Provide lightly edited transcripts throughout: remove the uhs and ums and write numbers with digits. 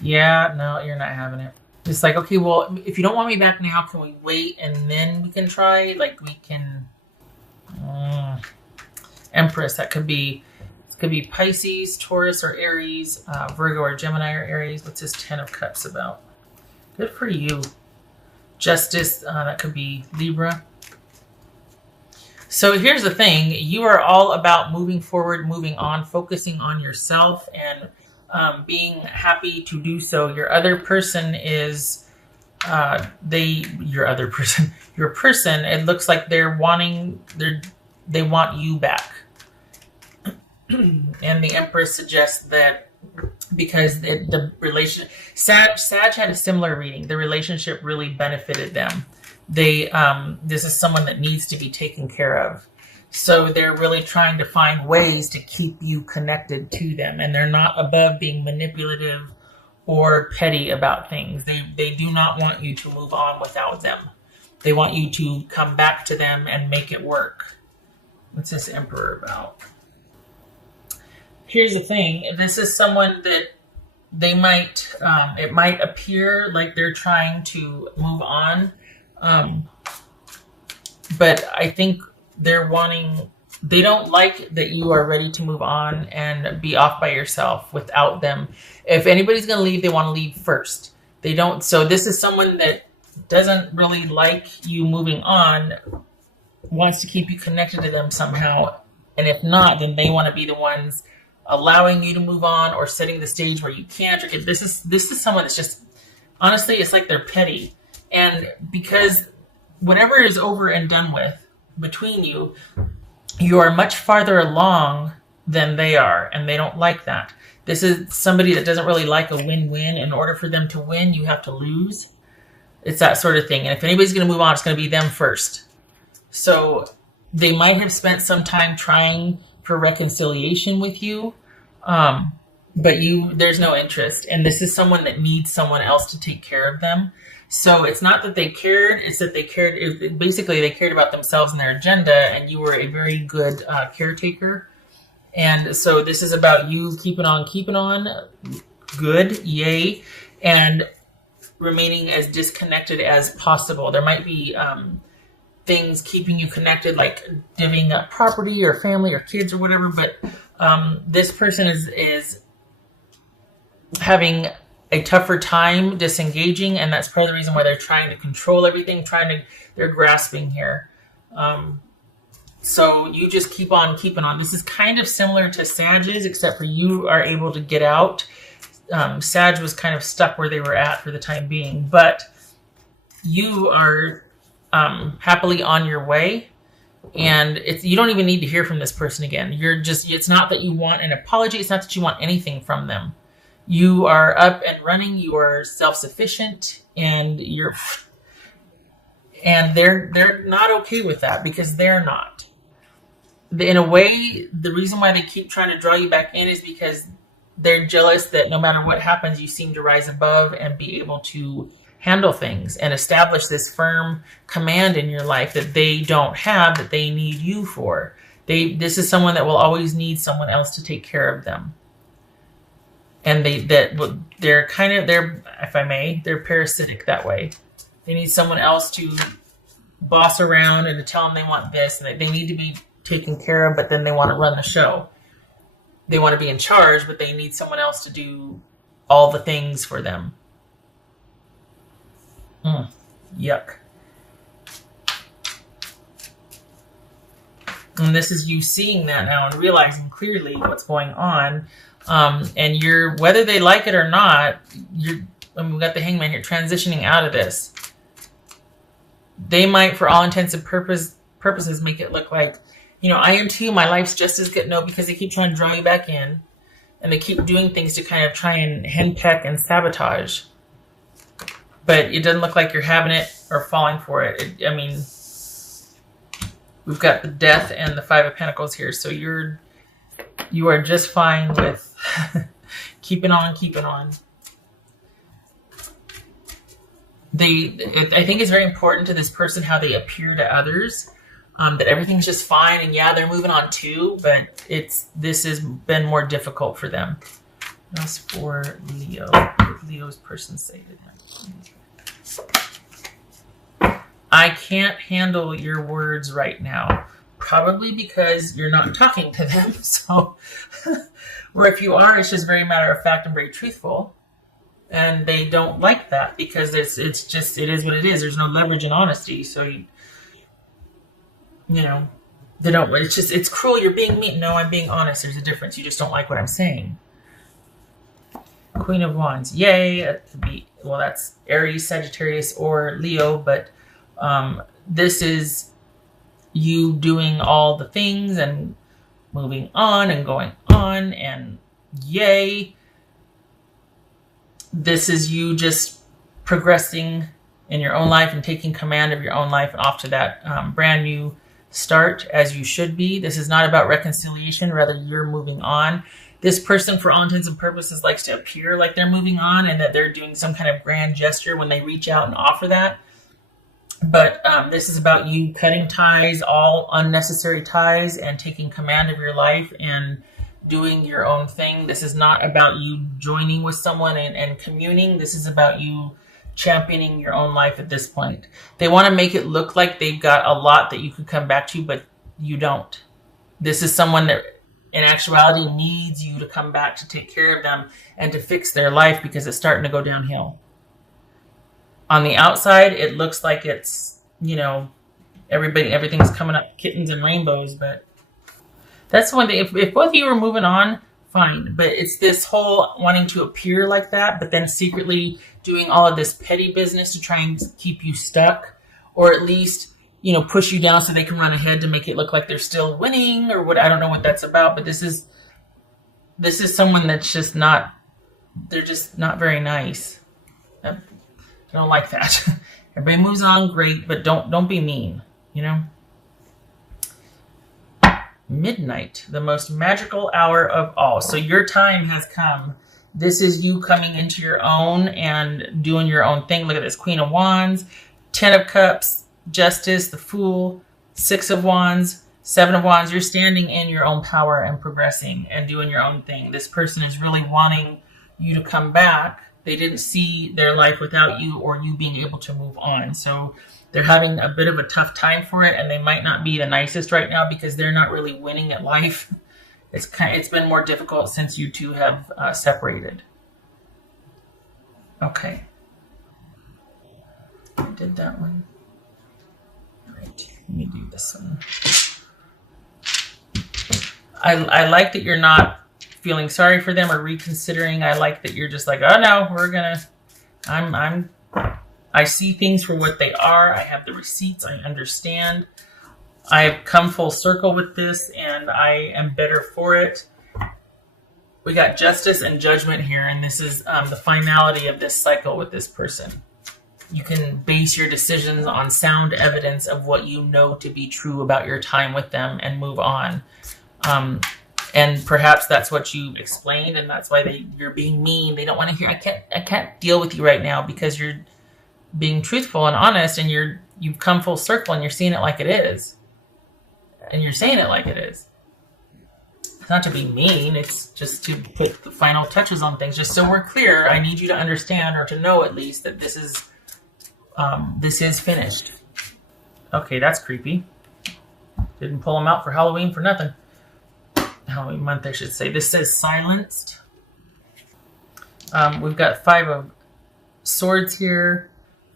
Yeah, no, you're not having it. It's like, okay, well, if you don't want me back now, can we wait and then we can try? Like, we can. Uh, Empress, that could be Pisces, Taurus, or Aries, Virgo, or Gemini, or Aries. What's this Ten of Cups about? Good for you. Justice, that could be Libra. So here's the thing. You are all about moving forward, moving on, focusing on yourself, and being happy to do so. Your other person is, your other person, your person, it looks like they want you back. And the Empress suggests that because the relation, Sag had a similar reading. The relationship really benefited them. This is someone that needs to be taken care of. So they're really trying to find ways to keep you connected to them. And they're not above being manipulative or petty about things. They do not want you to move on without them. They want you to come back to them and make it work. What's this Emperor about? Here's the thing. This is someone that they might, it might appear like they're trying to move on. But I think they don't like that you are ready to move on and be off by yourself without them. If anybody's going to leave, they want to leave first. They don't. So this is someone that doesn't really like you moving on, wants to keep you connected to them somehow. And if not, then they want to be the ones allowing you to move on or setting the stage where you can't. This is someone that's just, honestly, it's like they're petty. And because whatever is over and done with between you, you are much farther along than they are, and they don't like that. This is somebody that doesn't really like a win-win. In order for them to win, you have to lose. It's that sort of thing. And if anybody's going to move on, it's going to be them first. So they might have spent some time trying for reconciliation with you, but there's no interest. And this is someone that needs someone else to take care of them. So it's not that they cared, it's that they cared, basically they cared about themselves and their agenda, and you were a very good caretaker. And so this is about you keeping on, good, yay, and remaining as disconnected as possible. There might be things keeping you connected, like divvying up property or family or kids or whatever, but this person is having a tougher time disengaging, and that's part of the reason why they're trying to control everything, they're grasping here. So you just keep on keeping on. This is kind of similar to Sag's, except for you are able to get out. Sag was kind of stuck where they were at for the time being, but you are happily on your way, and you don't even need to hear from this person again. It's not that you want an apology. It's not that you want anything from them. You are up and running. You are self-sufficient, and they're not okay with that because they're not. In a way, the reason why they keep trying to draw you back in is because they're jealous that no matter what happens, you seem to rise above and be able to handle things and establish this firm command in your life that they don't have, that they need you for. This is someone that will always need someone else to take care of them. And they're if I may, they're parasitic that way. They need someone else to boss around and to tell them they want this, and they need to be taken care of, but then they want to run the show. They want to be in charge, but they need someone else to do all the things for them. Yuck. And this is you seeing that now and realizing clearly what's going on. And whether they like it or not, we've got the Hangman here, transitioning out of this. They might, for all intents and purposes, make it look like, I am too, my life's just as good. No, because they keep trying to draw me back in, and they keep doing things to kind of try and henpeck and sabotage. But it doesn't look like you're having it or falling for it. We've got the Death and the Five of Pentacles here, so you are just fine with keeping on. I think it's very important to this person how they appear to others, that everything's just fine, and yeah, they're moving on too, but this has been more difficult for them. That's for Leo. What did Leo's person say to them? I can't handle your words right now. Probably because you're not talking to them. So, or if you are, it's just very matter of fact and very truthful. And they don't like that because it's just, it is what it is. There's no leverage in honesty. So, you know, they don't, it's just, it's cruel. You're being mean. No, I'm being honest. There's a difference. You just don't like what I'm saying. Queen of Wands. Yay. That could be, well, that's Aries, Sagittarius, or Leo, but this is you doing all the things and moving on and going on, and yay. This is you just progressing in your own life and taking command of your own life and off to that brand new start as you should be. This is not about reconciliation. Rather, you're moving on. This person, for all intents and purposes, likes to appear like they're moving on and that they're doing some kind of grand gesture when they reach out and offer that. But this is about you cutting ties, all unnecessary ties, and taking command of your life and doing your own thing. This is not about you joining with someone and communing. This is about you championing your own life at this point. They want to make it look like they've got a lot that you could come back to, but you don't. This is someone that in actuality needs you to come back to take care of them and to fix their life because it's starting to go downhill. On the outside, it looks like it's, everything's coming up kittens and rainbows, but that's one thing. If both of you are moving on, fine. But it's this whole wanting to appear like that, but then secretly doing all of this petty business to try and keep you stuck, or at least, push you down so they can run ahead to make it look like they're still winning or what. I don't know what that's about, but this is someone that's just not, they're just not very nice. I don't like that. Everybody moves on, great, but don't be mean, Midnight, the most magical hour of all. So your time has come. This is you coming into your own and doing your own thing. Look at this. Queen of Wands, 10 of Cups, Justice, the Fool, 6 of Wands, 7 of Wands. You're standing in your own power and progressing and doing your own thing. This person is really wanting you to come back. They didn't see their life without you or you being able to move on. So they're having a bit of a tough time for it, and they might not be the nicest right now because they're not really winning at life. It's been more difficult since you two have separated. Okay. I did that one. All right, let me do this one. I like that you're not feeling sorry for them or reconsidering. I like that you're just like, oh no, I see things for what they are. I have the receipts. I understand. I've come full circle with this and I am better for it. We got justice and judgment here, and this is the finality of this cycle with this person. You can base your decisions on sound evidence of what you know to be true about your time with them and move on. And perhaps that's what you explained, and that's why you're being mean. They don't want to hear. I can't deal with you right now because you're being truthful and honest, and you've come full circle, and you're seeing it like it is, and you're saying it like it is. It's not to be mean. It's just to put the final touches on things, just so we're clear. I need you to understand, or to know at least, that this is finished. Okay, that's creepy. Didn't pull them out for Halloween for nothing. Halloween month, I should say. This says silenced. We've got 5 of Swords here,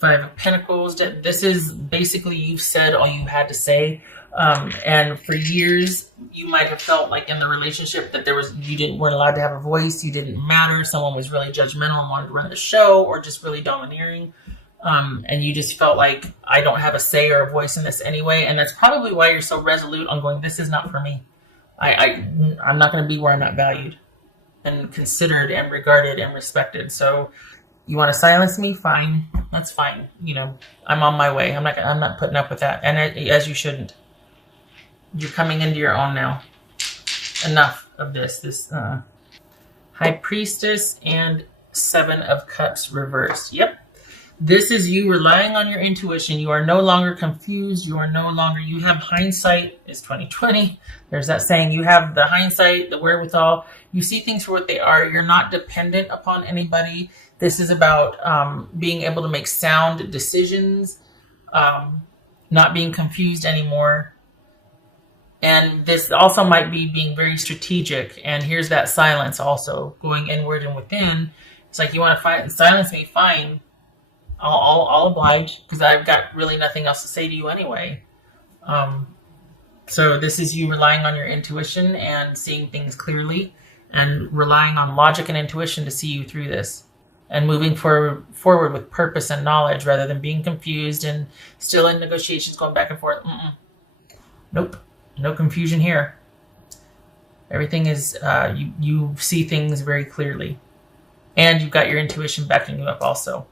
5 of Pentacles. This is basically you've said all you had to say. And for years, you might have felt like in the relationship that you weren't allowed to have a voice. You didn't matter. Someone was really judgmental and wanted to run the show, or just really domineering. And you just felt like, I don't have a say or a voice in this anyway. And that's probably why you're so resolute on going, this is not for me. I'm not going to be where I'm not valued and considered and regarded and respected. So you want to silence me? Fine. That's fine. I'm on my way. I'm not putting up with that. And as you shouldn't. You're coming into your own now. Enough of this. High Priestess and 7 of Cups reversed. Yep. This is you relying on your intuition. You are no longer confused. You are no longer, you have hindsight. It's 2020. There's that saying, you have the hindsight, the wherewithal. You see things for what they are. You're not dependent upon anybody. This is about being able to make sound decisions, not being confused anymore. And this also might be being very strategic. And here's that silence also, going inward and within. It's like, you want to silence me, fine. I'll oblige, because I've got really nothing else to say to you anyway. So this is you relying on your intuition and seeing things clearly, and relying on logic and intuition to see you through this, and moving forward with purpose and knowledge, rather than being confused and still in negotiations going back and forth. Nope, no confusion here. Everything is, you see things very clearly, and you've got your intuition backing you up also.